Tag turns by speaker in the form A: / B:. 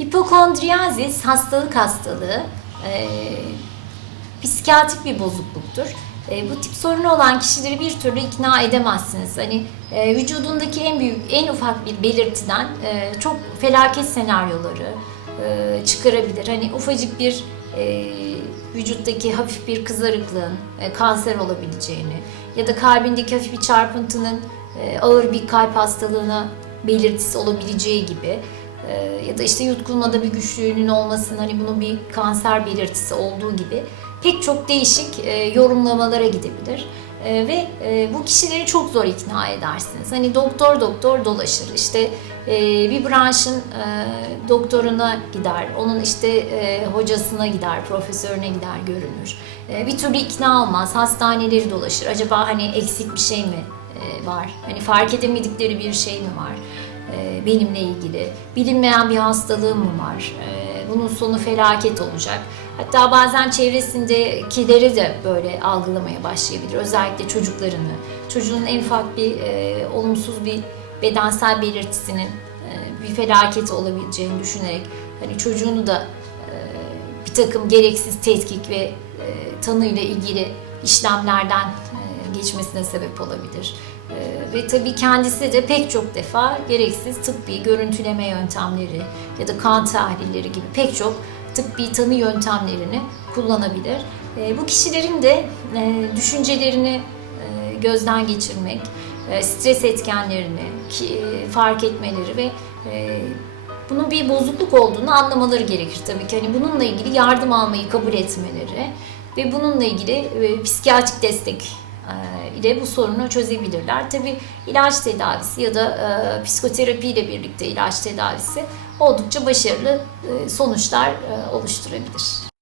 A: Hipokondriyazis hastalık hastalığı e, psikiyatrik bir bozukluktur. E, bu tip sorunu olan kişileri bir türlü ikna edemezsiniz. Hani e, vücudundaki en büyük, en ufak bir belirtiden e, çok felaket senaryoları e, çıkarabilir. Hani ufacık bir e, vücuttaki hafif bir kızarıklığın e, kanser olabileceğini ya da kalbindeki hafif bir çarpıntının e, ağır bir kalp hastalığına belirtisi olabileceği gibi e, ya da işte yutkunmada bir güçlüğünün olmasının hani bunun bir kanser belirtisi olduğu gibi pek çok değişik e, yorumlamalara gidebilir. E, ve e, bu kişileri çok zor ikna edersiniz. Hani doktor doktor dolaşır. İşte e, bir branşın e, doktoruna gider, onun işte hocasına gider, profesörüne gider, görünür. Bir türlü ikna olmaz, hastaneleri dolaşır. Acaba hani eksik bir şey mi var? Hani fark edemedikleri bir şey mi var? E, benimle ilgili. Bilinmeyen bir hastalığım mı var? E, bunun sonu felaket olacak. Hatta bazen çevresindekileri de böyle algılamaya başlayabilir. Özellikle çocuklarını. Çocuğun en ufak bir e, olumsuz bir bedensel belirtisinin e, bir felaket olabileceğini düşünerek hani çocuğunu da e, bir takım gereksiz tetkik ve e, tanıyla ilgili işlemlerden geçmesine sebep olabilir. E, ve tabii kendisi de pek çok defa gereksiz tıbbi görüntüleme yöntemleri ya da kan tahlilleri gibi pek çok tıbbi tanı yöntemlerini kullanabilir. E, bu kişilerin de e, düşüncelerini e, gözden geçirmek, e, stres etkenlerini fark etmeleri ve bunun bir bozukluk olduğunu anlamaları gerekir tabii ki. Hani bununla ilgili yardım almayı kabul etmeleri ve bununla ilgili e, psikiyatrik destek ile bu sorunu çözebilirler. Tabii ilaç tedavisi ya da e, psikoterapi ile birlikte ilaç tedavisi oldukça başarılı e, sonuçlar e, oluşturabilir.